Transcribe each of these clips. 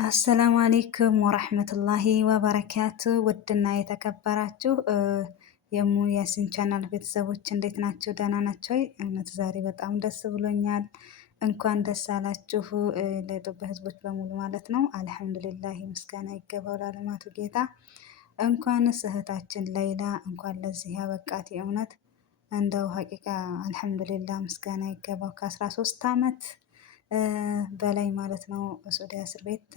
አሰላሙ አሌይኩም ወራህመቱላሂ ወበረካቱ። ውድና የተከበራችሁ የሙ ያሲን ቻናል ቤተሰቦች እንዴት ናቸው? ደህና ናቸው? እውነት ዛሬ በጣም ደስ ብሎኛል። እንኳን ደስ አላችሁ ለኢትዮጵያ ሕዝቦች በሙሉ ማለት ነው። አልሐምዱሊላህ ምስጋና ይገባው ለዓለማቱ ጌታ። እንኳንስ እህታችን ሌይላ እንኳን ለዚህ ያበቃት የእውነት እንደው ሀቂቃ አልሐምዱሊላህ ምስጋና ይገባው ከ13 ዓመት በላይ ማለት ነው በሳዑዲ እስር ቤት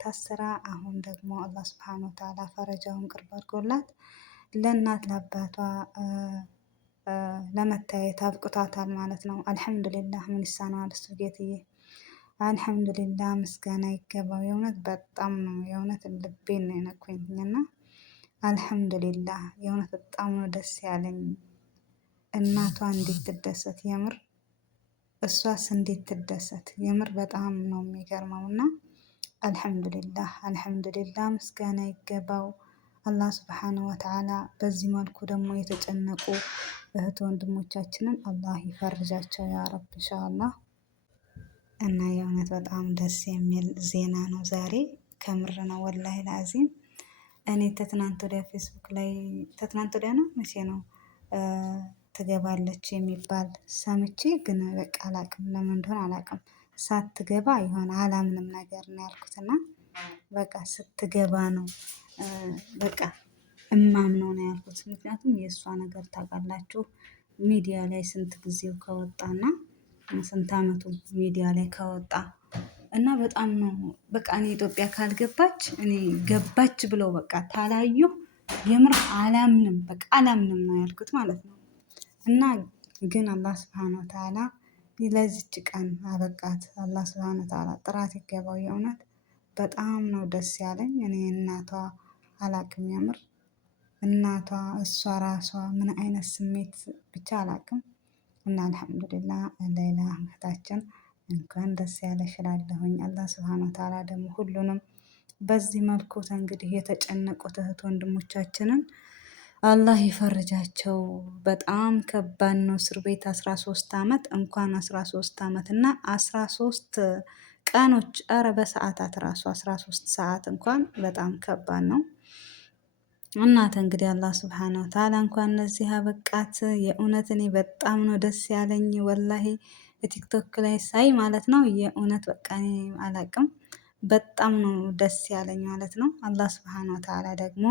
ታስራ አሁን ደግሞ አላህ ሱብሓነሁ ወተዓላ ፈረጃውን ቅርብ አድርጎላት ለእናት ለአባቷ ለመታየት አብቅቷታል ማለት ነው። አልሐምዱሊላህ ምን ይሳነዋል እሱ ጌትዬ። አልሐምዱሊላህ ምስጋና ይገባው። የእውነት በጣም ነው የእውነት ልቤን ነው የነኩኝና አልሐምዱሊላህ የእውነት በጣም ነው ደስ ያለኝ። እናቷ እንዴት ትደሰት የምር እሷስ እንዴት ትደሰት የምር በጣም ነው የሚገርመው። እና አልሐምዱሊላህ ምስጋና ይገባው አላህ ሱብሓነሁ ወተዓላ። በዚህ መልኩ ደግሞ የተጨነቁ እህት ወንድሞቻችንን አላህ ይፈርጃቸው ያ ረብ ኢንሻአላህ። እና የእውነት በጣም ደስ የሚል ዜና ነው ዛሬ ከምር ነው ወላሂ ላዚም። እኔ ተትናንት ወዲያ ፌስቡክ ላይ ተትናንት ወዲያ ነው መቼ ነው ትገባለች የሚባል ሰምቼ ግን በቃ አላቅም፣ ለምን እንደሆነ አላቅም። ሳትገባ የሆነ አላምንም ነገር ነው ያልኩትና በቃ ስትገባ ነው በቃ እማምነው ነው ያልኩት። ምክንያቱም የእሷ ነገር ታውቃላችሁ ሚዲያ ላይ ስንት ጊዜው ከወጣና ስንት አመቱ ሚዲያ ላይ ከወጣ እና በጣም ነው በቃ እኔ ኢትዮጵያ ካልገባች እኔ ገባች ብለው በቃ ታላዩ የምር አላምንም፣ በቃ አላምንም ነው ያልኩት ማለት ነው። እና ግን አላህ ሱብሓነሁ ወተዓላ ለዚች ቀን አበቃት። አላህ ሱብሓነሁ ወተዓላ ጥራት ይገባው። የእውነት በጣም ነው ደስ ያለኝ። እኔ እናቷ አላቅም የምር እናቷ እሷ ራሷ ምን አይነት ስሜት ብቻ አላቅም። እና አልሐምዱሊላህ ሌይላ እህታችን እንኳን ደስ ያለሽ እላለሁኝ። አላህ ሱብሓነሁ ወተዓላ ደግሞ ሁሉንም በዚህ መልኩ እንግዲህ የተጨነቁት እህት ወንድሞቻችንን አላህ ይፈርጃቸው። በጣም ከባድ ነው እስር ቤት 13 ዓመት እንኳን 13 ዓመት እና 13 ቀኖች ኧረ በሰዓታት ራሱ 13 ሰዓት እንኳን በጣም ከባድ ነው። እናት እንግዲህ አላህ ሱብሓነሁ ወተዓላ እንኳን ለዚህ አበቃት። የእውነት እኔ በጣም ነው ደስ ያለኝ ወላሂ ቲክቶክ ላይ ሳይ ማለት ነው። የእውነት በቃ እኔ አላቅም በጣም ነው ደስ ያለኝ ማለት ነው። አላህ ሱብሓነሁ ወተዓላ ደግሞ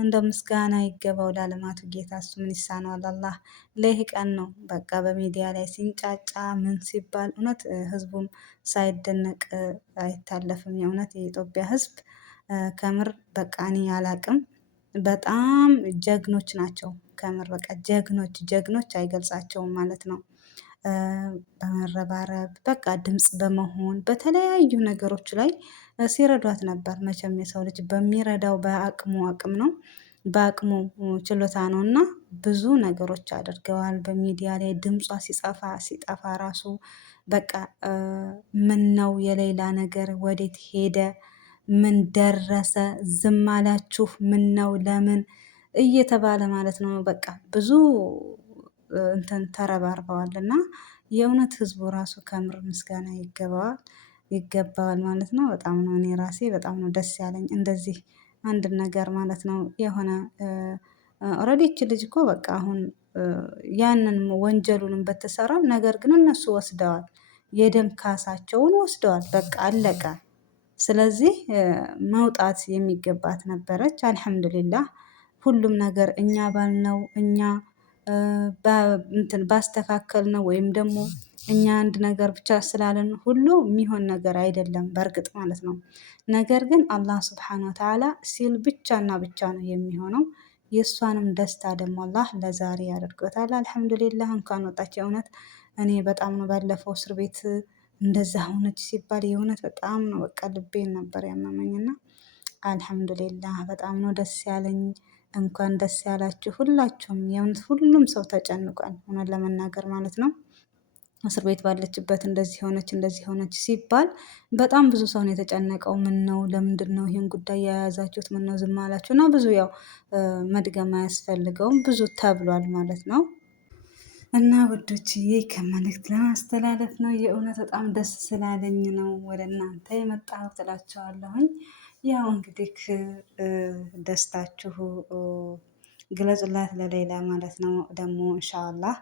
እንደ ምስጋና ይገባው ለዓለማቱ ጌታ። እሱ ምን ይሳነዋል? አላህ ለይህ ቀን ነው በቃ በሚዲያ ላይ ሲንጫጫ ምን ሲባል እውነት ህዝቡም ሳይደነቅ አይታለፍም። የእውነት የኢትዮጵያ ህዝብ ከምር በቃ እኔ አላቅም በጣም ጀግኖች ናቸው። ከምር በቃ ጀግኖች አይገልጻቸውም ማለት ነው። በመረባረብ በቃ ድምፅ በመሆን በተለያዩ ነገሮች ላይ ሲረዷት ነበር። መቼም የሰው ልጅ በሚረዳው በአቅሙ አቅም ነው በአቅሙ ችሎታ ነው እና ብዙ ነገሮች አድርገዋል። በሚዲያ ላይ ድምጿ ሲጠፋ ራሱ በቃ ምን ነው የሌላ ነገር ወዴት ሄደ? ምን ደረሰ? ዝም አላችሁ? ምን ነው ለምን እየተባለ ማለት ነው። በቃ ብዙ እንትን ተረባርበዋል እና የእውነት ህዝቡ ራሱ ከምር ምስጋና ይገባዋል ማለት ነው። በጣም ነው እኔ ራሴ በጣም ነው ደስ ያለኝ እንደዚህ አንድ ነገር ማለት ነው። የሆነ ኦልሬዲ ይቺ ልጅ እኮ በቃ አሁን ያንን ወንጀሉንም በተሰራም ነገር ግን እነሱ ወስደዋል፣ የደም ካሳቸውን ወስደዋል። በቃ አለቀ። ስለዚህ መውጣት የሚገባት ነበረች። አልሐምዱሊላህ ሁሉም ነገር እኛ ባልነው እኛ ባስተካከል ነው ወይም ደግሞ እኛ አንድ ነገር ብቻ ስላለን ሁሉ የሚሆን ነገር አይደለም በእርግጥ ማለት ነው። ነገር ግን አላህ ሱብሓነሁ ወተዓላ ሲል ብቻና ብቻ ነው የሚሆነው። የእሷንም ደስታ ደግሞ አላህ ለዛሬ ያደርጎታል። አልሐምዱሊላህ እንኳን ወጣች። የእውነት እኔ በጣም ነው ባለፈው እስር ቤት እንደዛ ሆነች ሲባል የእውነት በጣም ነው በቃ ልቤን ነበር ያመመኝና አልሐምዱሊላህ በጣም ነው ደስ ያለኝ። እንኳን ደስ ያላችሁ ሁላችሁም። የእውነት ሁሉም ሰው ተጨንቋል እውነት ለመናገር ማለት ነው። እስር ቤት ባለችበት እንደዚህ ሆነች ሲባል በጣም ብዙ ሰው ነው የተጨነቀው። ምን ነው ለምንድን ነው ይህን ጉዳይ የያዛችሁት? ምን ነው ዝም አላችሁ? እና ብዙ ያው መድገም አያስፈልገውም ብዙ ተብሏል ማለት ነው። እና ውዶችዬ ከመልእክት ለማስተላለፍ ነው። የእውነት በጣም ደስ ስላለኝ ነው ወደ እናንተ የመጣሁት እላቸዋለሁኝ። ያው እንግዲህ ደስታችሁ ግለጹላት ለሌላ ማለት ነው። ደግሞ እንሻአላህ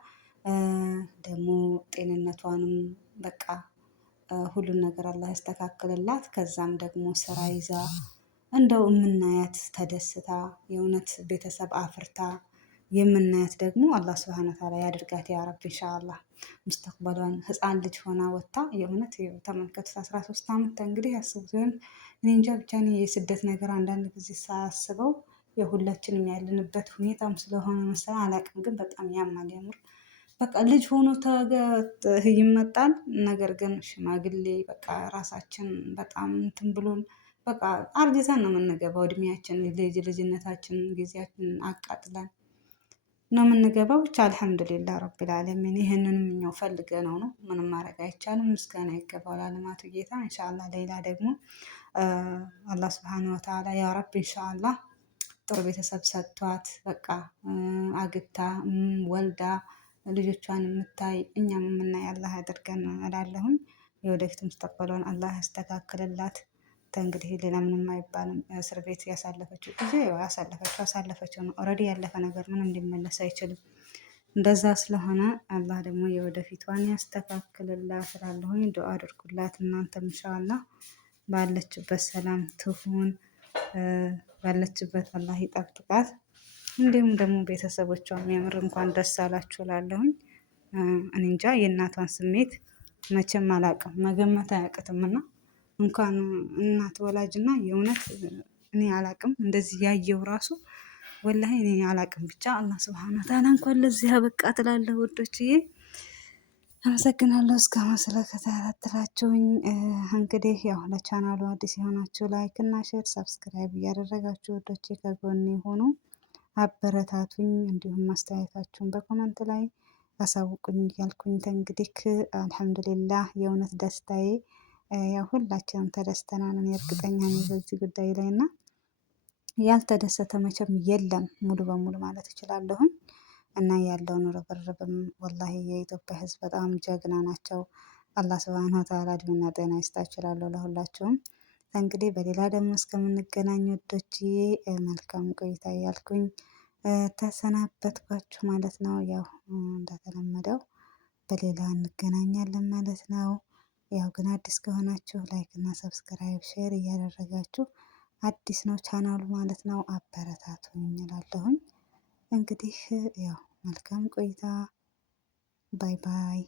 ደግሞ ጤንነቷንም በቃ ሁሉን ነገር አላህ ያስተካክልላት። ከዛም ደግሞ ስራ ይዛ እንደው የምናያት ተደስታ የእውነት ቤተሰብ አፍርታ የምናያት ደግሞ አላህ ስብሐነ ወተዓላ ያድርጋት ያ ረብ ኢንሻአላህ። ሙስተቅበሏን ህፃን ልጅ ሆና ወጥታ የእውነት ተመልከቱት 13 ዓመት እንግዲህ ያስቡት። ወይም እኔ እንጃ ብቻ እኔ የስደት ነገር አንዳንድ ጊዜ ሳስበው የሁላችንም ያለንበት ሁኔታም ስለሆነ መሰለኝ አላውቅም፣ ግን በጣም ያማል የምር። በቃ ልጅ ሆኖ ይመጣል። ነገር ግን ሽማግሌ በቃ ራሳችን በጣም እንትን ብሎን በቃ አርጅተን ነው የምንገባው። እድሜያችን ልጅነታችን ጊዜያችን አቃጥለን ነው የምንገባው። ብቻ አልሐምዱሊላህ ረቢል ዓለሚን ይህንንም እኛው ፈልገነው ነው። ምንም ማድረግ አይቻልም። ምስጋና ይገባው ለዓለማቱ ጌታ። ኢንሻአላህ ሌላ ደግሞ አላህ ስብሐነሁ ወተዓላ ያ ረቢ ኢንሻአላህ ጥሩ ቤተሰብ ሰጥቷት በቃ አግብታ ወልዳ ልጆቿን የምታይ እኛም የምናይ አላህ ያደርገን እላለሁኝ። የወደፊት ሙስተቅበሏን አላህ ያስተካክልላት። እንግዲህ ሌላ ምንም አይባልም። እስር ቤት ያሳለፈችው ጊዜ አሳለፈችው ነው። ኦልሬዲ ያለፈ ነገር ምንም ሊመለስ አይችልም። እንደዛ ስለሆነ አላህ ደግሞ የወደፊቷን ያስተካክልላት እላለሁኝ። ዱአ አድርጉላት እናንተም ኢንሻአላህ ባለችበት ሰላም ትሁን። ባለችበት አላህ ይጠብቃት። እንዲሁም ደግሞ ቤተሰቦቿ የሚያምር እንኳን ደስ አላችሁ እላለሁኝ። እኔ እንጃ የእናቷን ስሜት መቼም አላቅም መገመት አያቅትምና እንኳን እናት ወላጅና የእውነት እኔ አላቅም እንደዚህ ያየው ራሱ ወላሂ እኔ አላቅም። ብቻ አላህ ስብሐነሁ ወተዓላ እንኳን ለዚህ አበቃ እላለሁ ውዶችዬ። አመሰግናለሁ እስካሁን ስለተከታተላችሁኝ። እንግዲህ ያው ለቻናሉ አዲስ የሆናችሁ ላይክ እና ሼር ሰብስክራይብ እያደረጋችሁ ውዶቼ ከጎኔ ሆኑ አበረታቱኝ። እንዲሁም አስተያየታችሁን በኮመንት ላይ አሳውቁኝ እያልኩኝ እንግዲህ አልሐምዱሊላህ የእውነት ደስታዬ ያው ሁላችንም ተደስተናል። እኔ እርግጠኛ ነኝ በዚህ ጉዳይ ላይ እና ያልተደሰተ መቼም የለም ሙሉ በሙሉ ማለት እችላለሁኝ። እና ያለውን ርብርብም ወላሂ የኢትዮጵያ ሕዝብ በጣም ጀግና ናቸው። አላህ ሱብሃነሁ ወተዓላ እድሜና ጤና ይስጣችሁ እላለሁ ለሁላችሁም። እንግዲህ በሌላ ደግሞ እስከምንገናኝ ወዶችዬ መልካም ቆይታ እያልኩኝ ተሰናበትኳችሁ ማለት ነው። ያው እንደተለመደው በሌላ እንገናኛለን ማለት ነው። ያው ግን አዲስ ከሆናችሁ ላይክ እና ሰብስክራይብ ሼር እያደረጋችሁ አዲስ ነው ቻናሉ ማለት ነው አበረታቱኝ እላለሁኝ። እንግዲህ ያው መልካም ቆይታ። ባይ ባይ።